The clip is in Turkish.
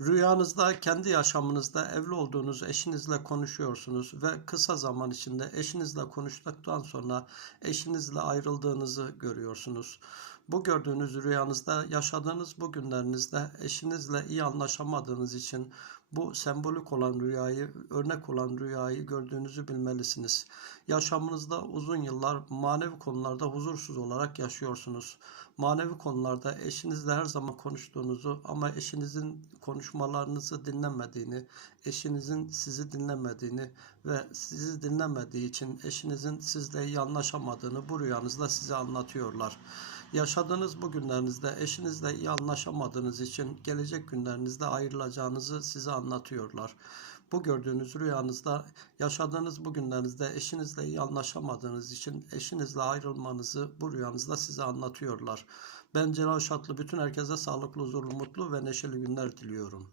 Rüyanızda kendi yaşamınızda evli olduğunuz eşinizle konuşuyorsunuz ve kısa zaman içinde eşinizle konuştuktan sonra eşinizle ayrıldığınızı görüyorsunuz. Bu gördüğünüz rüyanızda yaşadığınız bu günlerinizde eşinizle iyi anlaşamadığınız için bu sembolik olan rüyayı, örnek olan rüyayı gördüğünüzü bilmelisiniz. Yaşamınızda uzun yıllar manevi konularda huzursuz olarak yaşıyorsunuz. Manevi konularda eşinizle her zaman konuştuğunuzu ama eşinizin konuşmalarınızı dinlemediğini, eşinizin sizi dinlemediğini ve sizi dinlemediği için eşinizin sizle iyi anlaşamadığını bu rüyanızda size anlatıyorlar. Yaşadığınız bu günlerinizde eşinizle iyi anlaşamadığınız için gelecek günlerinizde ayrılacağınızı size anlatıyorlar. Bu gördüğünüz rüyanızda yaşadığınız bu günlerinizde eşinizle iyi anlaşamadığınız için eşinizle ayrılmanızı bu rüyanızda size anlatıyorlar. Ben Celal Şatlı bütün herkese sağlıklı, huzurlu, mutlu ve neşeli günler diliyorum.